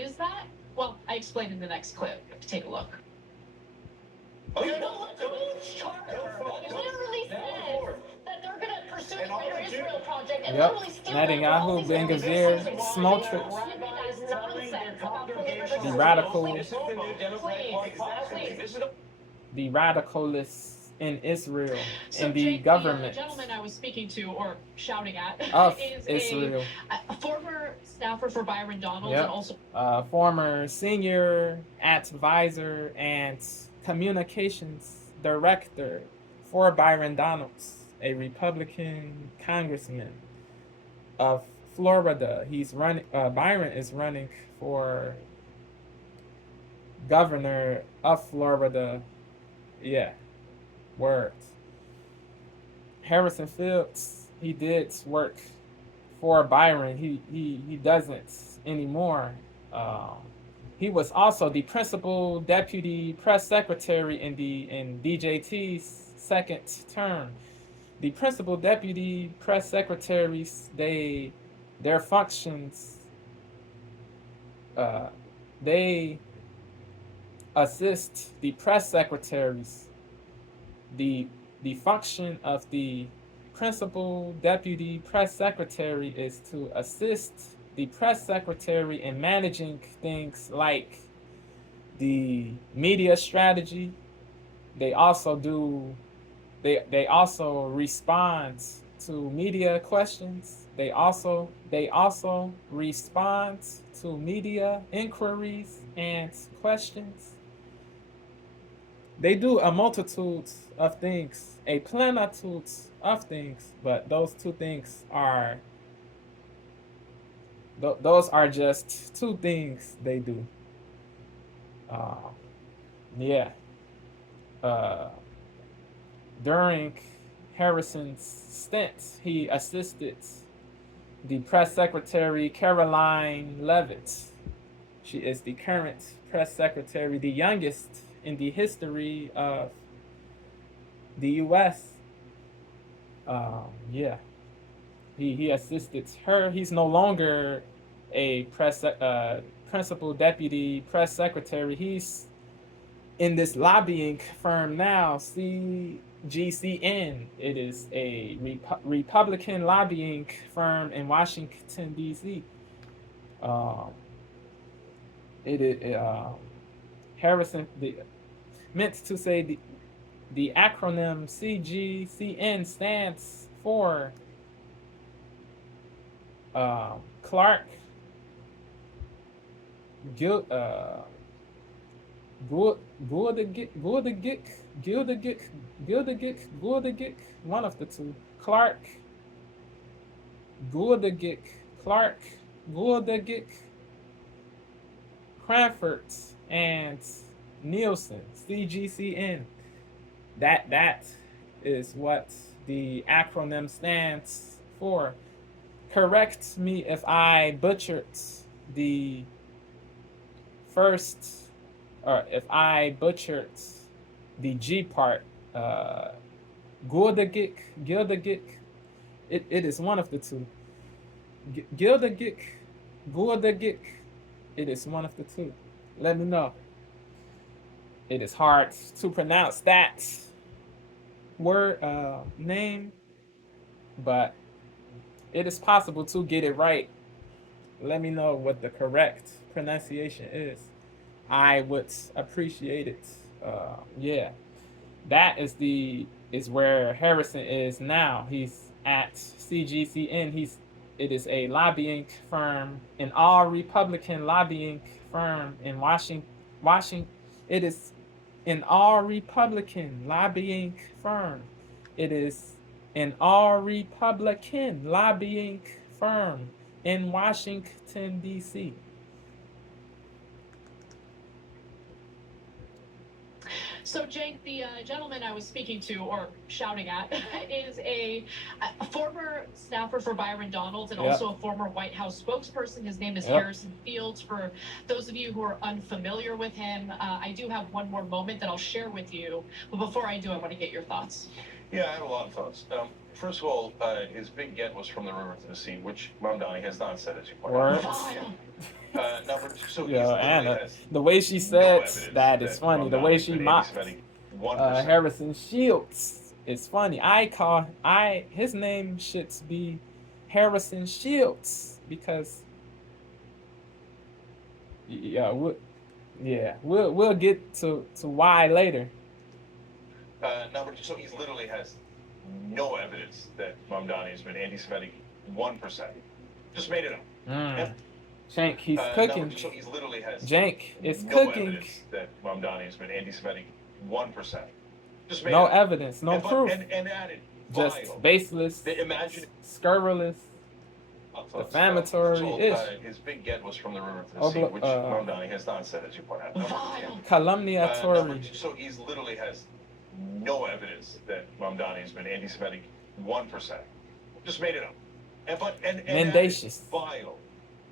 is that? Well, I explained in the next clip. Take a look. Okay, no, look, it literally says that they're going to pursue the Greater Israel Project and literally steal Netanyahu, Ben Gvir, Smotrich, the radical, the radicalists in Israel, So in the Jake, government the gentleman I was speaking to or shouting at of is Israel. a former staffer for Byron Donalds and also former senior advisor and communications director for Byron Donalds, a Republican congressman of Florida. He's running. Byron is running for governor of Florida. Yeah, words. Harrison Phillips, he did work for Byron. He doesn't anymore. He was also the principal deputy press secretary in DJT's second term. The principal deputy press secretaries, their functions, they assist the press secretaries. The function of the principal deputy press secretary is to assist the press secretary in managing things like the media strategy. They also respond to media questions. They also respond to media inquiries and questions. They do a multitude of things, a plenitude of things, but those two things are just two things they do. During Harrison's stint, he assisted the press secretary Caroline Leavitt. She is the current press secretary, the youngest in the history of the U.S. He assisted her. He's no longer a principal deputy press secretary. He's in this lobbying firm now, CGCN. It is a Republican lobbying firm in Washington, D.C. Harrison meant to say the acronym CGCN stands for Clark Gildagick, one of the two. Clark Gildagick, Cranford, and Nielsen, CGCN. That is what the acronym stands for. Correct me if I butchered the first, or if I butchered the G part. Gildagick. It is one of the two. Gildagick. It is one of the two. Let me know. It is hard to pronounce that word name, but it is possible to get it right. Let me know what the correct pronunciation is. I would appreciate it. That is where Harrison is now. He's at CGCN. It is a lobbying firm, an all-Republican lobbying firm in Washington. It is an all-Republican lobbying firm. It is an all-Republican lobbying firm in Washington, D.C. So Jake, the gentleman I was speaking to or shouting at is a former staffer for Byron Donalds and also a former White House spokesperson. His name is Harrison Fields. For those of you who are unfamiliar with him, I do have one more moment that I'll share with you. But before I do, I want to get your thoughts. Yeah, I have a lot of thoughts. First of all, his big get was from the river to the sea, which Mamdani has not said, as you pointed out. Number two, so Yeah, he's literally Anna. has The way she no said evidence that is that funny. The way Mamdani's she been mocked anti-Semitic. 1%. Harrison Shields is funny. His name should be Harrison Shields because yeah, we'll get to why later. Number two, so he's literally has no evidence that Mamdani has been anti-Semitic. 1%. Just made it up. Mm. Jank, he's Number cooking. two, so he's literally has Jank is no cooking. evidence that Mamdani has been anti-Semitic. 1%. Just made No it up. evidence, no proof. And added Just vile, baseless, the imagine scurrilous, defamatory ish. His big get was from the river to the sea, which Mamdani has not said, as you point out. Vile. Calumniatory. So he's literally has no evidence that Mamdani has been anti-Semitic. 1%. Just made it up. And Mendacious. Vile.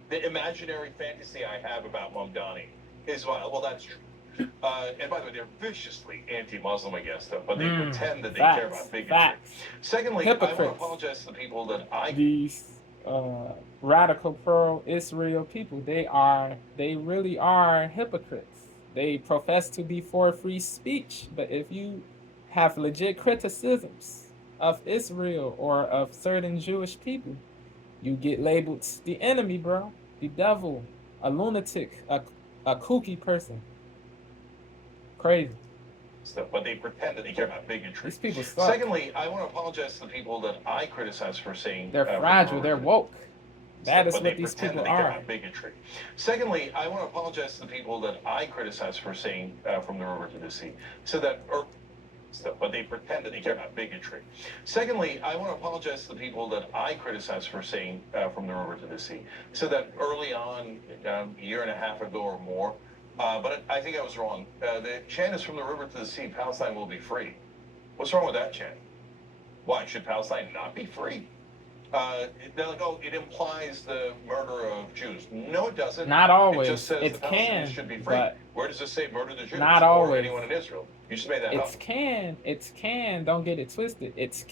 The imaginary fantasy I have about Mamdani is vile. Well, that's true. And by the way, they're viciously anti-Muslim, I guess, though, but they pretend that they care about bigotry. Secondly, Hypocrites. I want to apologize to the people that These radical pro-Israel people, they really are hypocrites. They profess to be for free speech, but if you have legit criticisms of Israel or of certain Jewish people, you get labeled the enemy, bro, the devil, a lunatic, a kooky person. Crazy. stuff, but they pretend that they care about bigotry. These people suck. Secondly, I want to apologize to the people that I criticize for saying They're fragile. They're woke. That is what these people are. Bigotry. Secondly, I want to apologize to the people that I criticize for saying from the river to the sea, so that stuff, but they pretend that they care about bigotry. Secondly, I want to apologize to the people that I criticize for saying from the river to the sea, so that early on, a year and a half ago or more, but I think I was wrong. The chant is from the river to the sea, Palestine will be free. What's wrong with that chant? Why, should Palestine not be free? They're like, oh, it implies the murder of Jews. No, it doesn't. Not always. It just says the Palestinians should be free. Where does it say murder the Jews? Not or always. anyone in Israel? You just made that up. It's can. Don't get it twisted. It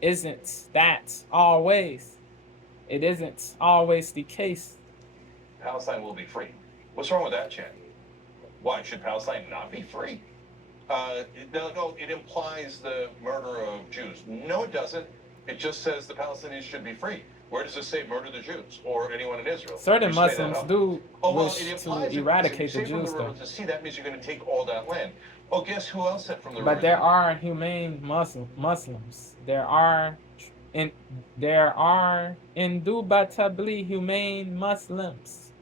isn't that always. It isn't always the case. Palestine will be free. What's wrong with that chant? Why, should Palestine not be free? They're like, oh, it implies the murder of Jews. No, it doesn't. It just says the Palestinians should be free. Where does it say murder the Jews or anyone in Israel? Certain Muslims do wish it to implies eradicate the Jews, Jews, from the though. river to the sea, that means you're going to take all that land. Oh, guess who else said from the river? But there are humane Muslims. There are indubitably humane Muslims.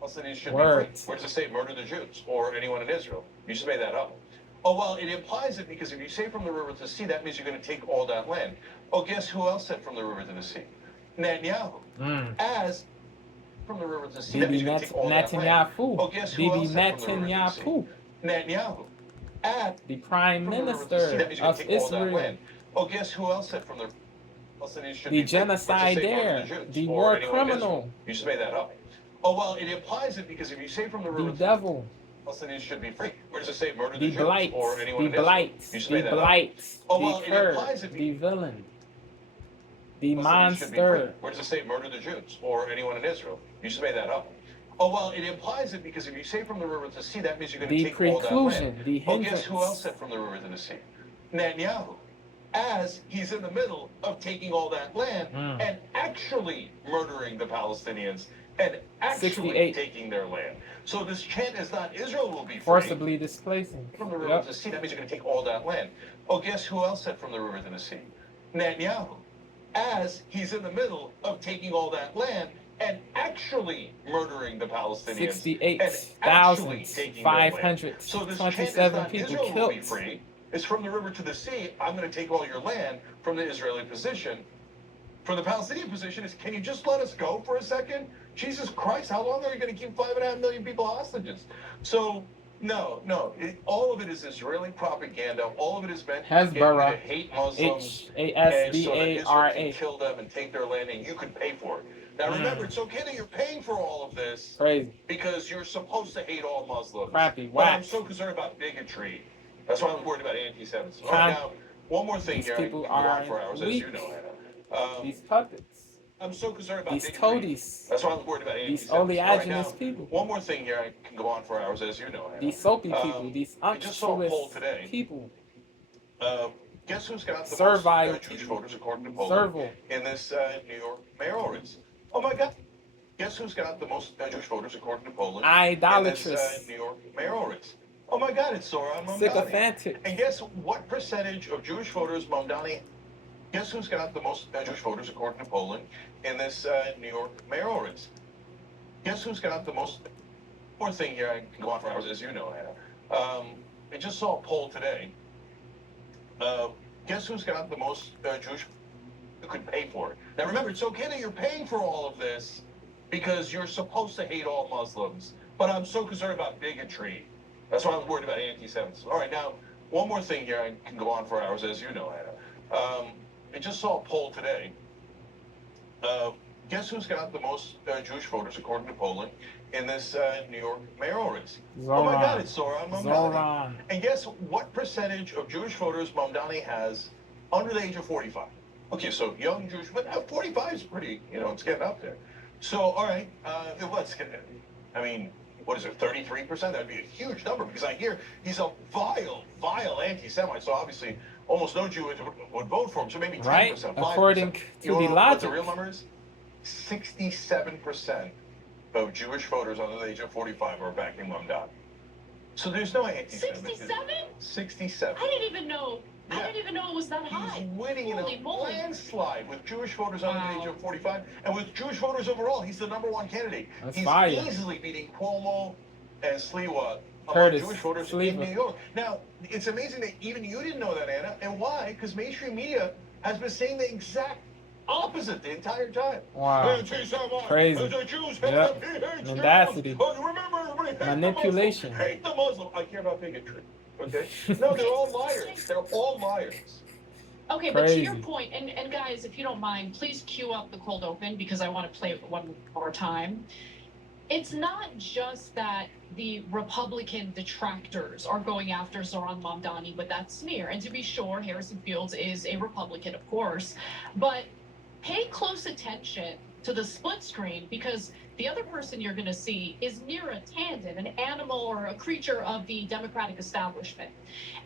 Palestinians should be free. Where does it say murder the Jews or anyone in Israel? You just made that up. Oh, well, it implies it because if you say from the river to the sea, that means you're going to take all that land. Oh, guess who else said from the river to the sea? Netanyahu. As from the river to the sea, that means you're going to take all that land. Oh, guess who else said from the river to the sea? Netanyahu. The Prime Minister of Israel. Oh, guess who else said from the Palestinians should the be free? genocidaire, the war criminal. You just made that up. Oh, well, it implies it because if you say from the river the devil. Palestinians should be free. Where does it say murder the the Jews blight, or anyone in the blight, Israel? the blight, oh, well, the it curse, implies it the villain, the Palestinians should be free. monster. Where does it say murder the Jews or anyone in Israel? You just made that up. Oh, well, it implies it because if you say from the river to the sea, that means you're going to take all that land. The oh, guess who else said from the river to the sea? Netanyahu. As he's in the middle of taking all that land and actually murdering the Palestinians and actually taking their land. So this chant is not Israel will be free. Forcibly displacing. From the river to the sea, that means you're going to take all that land. Oh, guess who else said from the river to the sea? Netanyahu. As he's in the middle of taking all that land and actually murdering the Palestinians. 68,527 people killed. Be free. It's from the river to the sea. I'm going to take all your land from the Israeli position. From the Palestinian position is, can you just let us go for a second? Jesus Christ, how long are you going to keep 5.5 million people hostages? So, no. All of it is Israeli propaganda. All of it is meant to hate Muslims. Hasbara. So that Israel can kill them and take their land, and you could pay for it. Now remember, it's okay that you're paying for all of this. Crazy. Because you're supposed to hate all Muslims. Crappy. But I'm so concerned about bigotry. That's why I'm worried about anti-Semitism. Right now, one more thing here. People are for hours, weak. as you know, Hannah. These puppets. I'm so concerned about these bigotry. toadies, That's why I'm worried about these anti-Semitism. All right, now, oleaginous people, one more thing here. I can go on for hours, as you know. Hannah. these soapy people, these I just saw a poll unctuous today. people, Guess who's got the servile most Jewish people, voters, according to Poland, serval, in this New York mayoral race? Oh my God! Guess who's got the most Jewish voters, according to Poland, idolatrous, in this New York mayoral race? Oh my God! It's Zoran Mamdani. sycophantic. And guess what percentage of Jewish voters Mamdani? Guess who's got the most Jewish voters, according to Poland, in this New York mayoral race? Guess who's got the most? One more thing here. I can go on for hours, as you know, Hannah. I just saw a poll today. Guess who's got the most Jewish who could pay for it? Now remember, it's okay that you're paying for all of this because you're supposed to hate all Muslims. But I'm so concerned about bigotry. That's why I'm worried about anti-Semitism. All right, now, one more thing here. I can go on for hours, as you know, Hannah. I just saw a poll today. Guess who's got the most Jewish voters, according to Poland, in this New York mayoral race? Oh my God, it's Zoran Mamdani. Zoran. And guess what percentage of Jewish voters Mamdani has under the age of 45? Okay, so young Jewish, but 45 is pretty, it's getting up there. So, all right, I mean, what is it, 33%? That'd be a huge number because I hear he's a vile anti-Semite. So obviously, almost no Jew would vote for him. So maybe 10%, Right? 5%. According to the what the logic. real number is? 67% of Jewish voters under the age of 45 are backing Mamdani. So there's no anti-Semitism. 67? 67. I didn't even know. I didn't even know it was that high. He's winning in Holy a moly. landslide with Jewish voters under the age of 45, and with Jewish voters overall, he's the #1 candidate. That's He's fire. easily beating Cuomo and Sliwa among Curtis Jewish voters in Sliwa. New York. Now, it's amazing that even you didn't know that, Anna, and why? Because mainstream media has been saying the exact opposite the entire time. Wow. Crazy. The Jews Yep. Mendacity. Remember, everybody hate Manipulation. The Muslim. Hate the Muslim. I care about bigotry. Okay? No, they're all liars. They're all liars. Okay, but to your Crazy. point, and guys, if you don't mind, please cue up the cold open because I want to play it one more time. It's not just that the Republican detractors are going after Zoran Mamdani with that smear. And to be sure, Harrison Fields is a Republican, of course. But pay close attention to the split screen because the other person you're going to see is Neera Tanden, an animal or a creature of the Democratic establishment.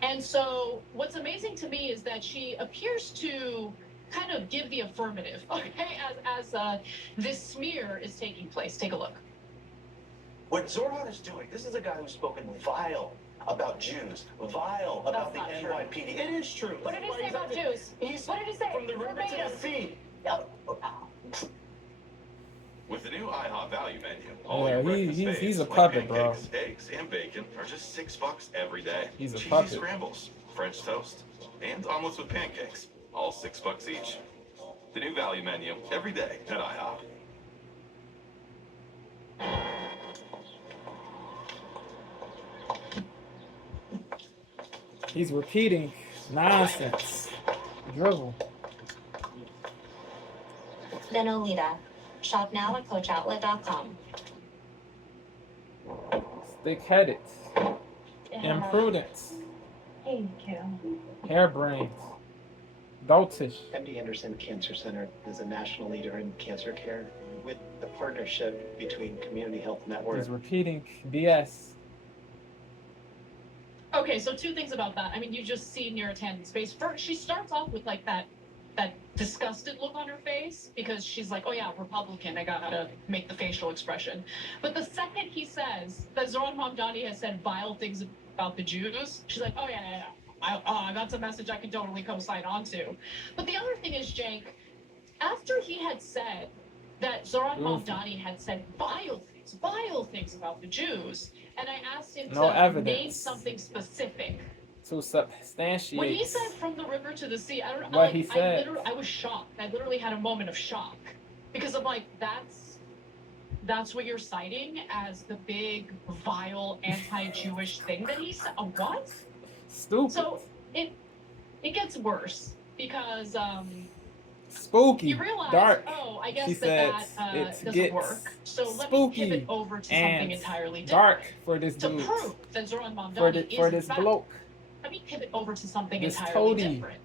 And so what's amazing to me is that she appears to kind of give the affirmative, okay, as this smear is taking place. Take a look. What Zoran is doing, this is a guy who's spoken vile about Jews, vile about the That's not true. NYPD. It is true. What did he say about Jews? What did he say? From the river to Verbatim. the sea. With the new IHOP value menu, all Yeah, your breakfast he's faves a like puppet, bro. pancakes, eggs, and bacon are just $6 every day. He's a Cheesy puppet. scrambles, French toast, and omelets with pancakes, all $6 each. The new value menu every day at IHOP. He's repeating nonsense. Drivel. Lenolita. Shop now at coachoutlet.com. Thick-headed. Imprudent. Thank you. Harebrained. Doltish. MD Anderson Cancer Center is a national leader in cancer care with the partnership between Community Health Network. He's repeating BS. Okay, so two things about that. I mean, you just see Neera Tanden's face. First, she starts off with like that disgusted look on her face because she's like, oh yeah, Republican, I gotta make the facial expression. But the second he says that Zoran Mamdani has said vile things about the Jews, she's like, oh yeah. That's a message I can totally co-sign onto. But the other thing is, Jank, after he had said that Zoran Mamdani had said vile things about the Jews, and I asked him No to evidence. name something specific. To substantiate When he said from the river to the sea, I don't know. what he said. I was shocked. I literally had a moment of shock because I'm like, that's what you're citing as the big, vile, anti-Jewish thing that he said. What? Stupid. So it gets worse because Spooky. you realize, Dark. oh, I guess She that said it doesn't gets work. So let me spooky pivot over to and something entirely different. dark for this To dude. prove that Zoran For, Mamdani is for in this fact, bloke. let me pivot over to something This entirely toady. different.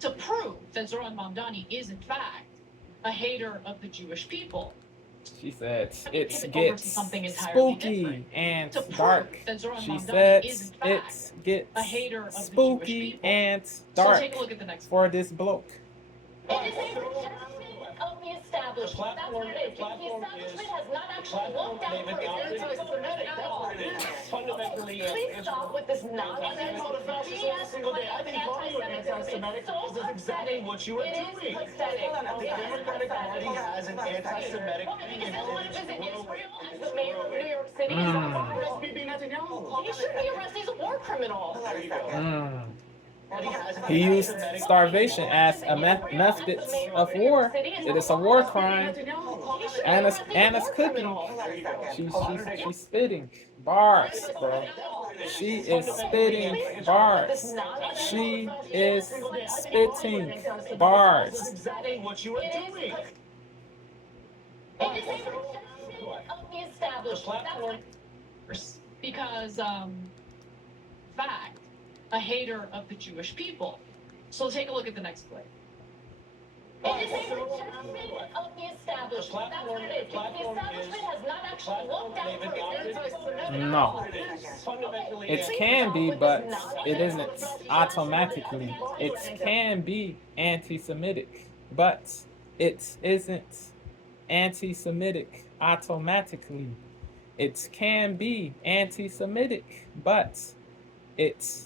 To prove that Zoran Mamdani is in fact a hater of the Jewish people. She said Let me it pivot over to gets something entirely spooky different. and To prove dark. that Zoran She Mamdani said is, in it fact, gets a hater of the Jewish spooky people. and So dark take a look at the next for this bloke. It is a protection of the establishment. That's what it is. The establishment has not actually looked out for anti-Semitic. That's what it is. Fundamentally, Please stop with this nonsense. I call the fascists every single day. I think calling you an anti-Semitic is exactly what you are It doing. is pathetic. The Democratic Party has an anti-Semitic. Well, because they want to visit Israel as the mayor of New York City. Arrest Bibi Netanyahu. He should be arrested. He's a war criminal. There you go. He used starvation as a method of war. It is a war crime. Anna's cooking. She's spitting bars, bro. She is spitting bars. She is spitting bars. Exactly what you are doing. It is a protection of the establishment. because, fact, a hater of the Jewish people. So take a look at the next clip. It is a protection of the establishment. That's what it is. The establishment has not actually looked out for No. It can be, but it isn't automatically. It can be anti-Semitic, but it isn't anti-Semitic automatically. It can be anti-Semitic, but it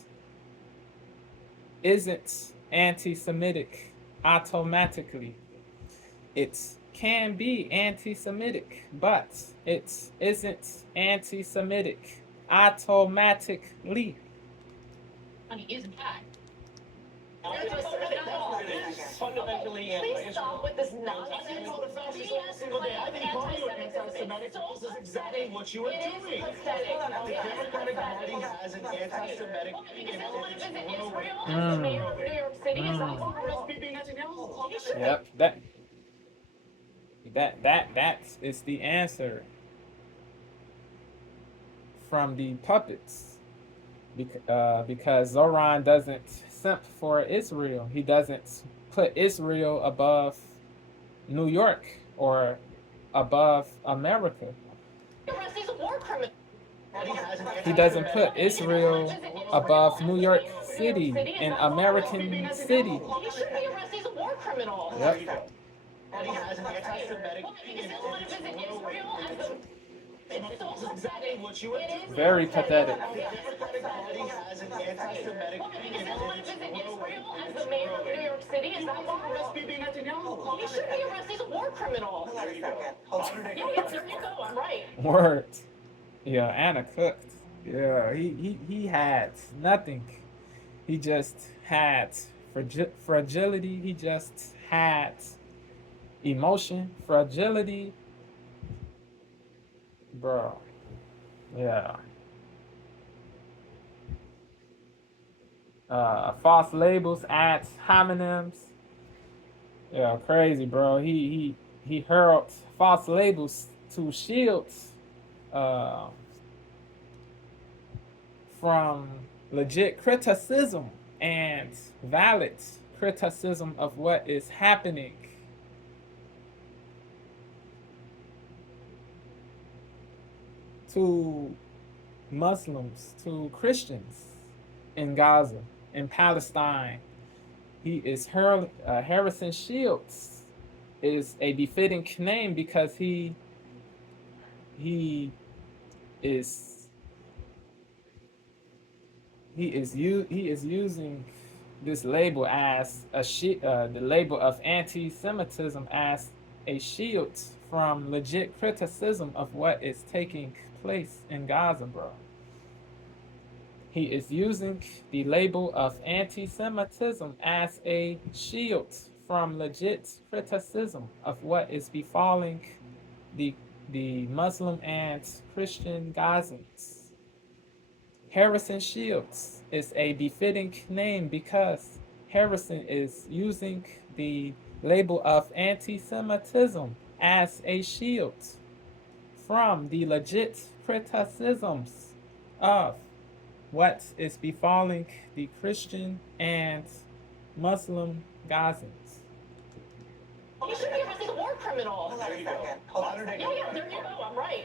isn't anti-Semitic automatically. It can be anti-Semitic, but it isn't anti-Semitic automatically. He is in fact. Fundamentally, Please stop with this nonsense. I call the fascists every single day. I think calling you an anti-Semitic is exactly what you are doing. The Democratic Party has an anti-Semitic. Well, because they want to visit Israel as the mayor of New York City. Arrest Bibi Netanyahu. Yep, that is the answer from the puppets, because Zoran doesn't simp for Israel. He doesn't put Israel above New York or above America. He's a war criminal. He doesn't put Israel above New York City, an American city. He should be arrested. He's a war criminal. Yep. He has an anti-Semitic. Well, because they want to visit Israel as the... It's so Exactly what you are doing. Very pathetic. The Democratic Party has an anti-Semitic. Well, because they want to visit Israel as the mayor of New York City. Is that wrong? Arrest Bibi Netanyahu. He should be arrested. He's a war criminal. There you go. Yeah, there you go. I'm right. Word. Yeah, Anna cooked. Yeah, he had nothing. He just had fragility. He just had emotion, fragility. Bro. Yeah. False labels, ads, homonyms. Yeah, crazy, bro. He hurled false labels to shield from legit criticism and valid criticism of what is happening. To Muslims, to Christians in Gaza, in Palestine. He is Harrison Shields is a befitting name because he is using this label as the label of anti-Semitism as a shield from legit criticism of what is taking place in Gaza, bro. He is using the label of anti-Semitism as a shield from legit criticism of what is befalling the Muslim and Christian Gazans. Harrison Shields is a befitting name because Harrison is using the label of anti-Semitism as a shield from the legit criticisms of what is befalling the Christian and Muslim Gazans. He should be arrested. criminal. There you go. Yeah, there you go. I'm right.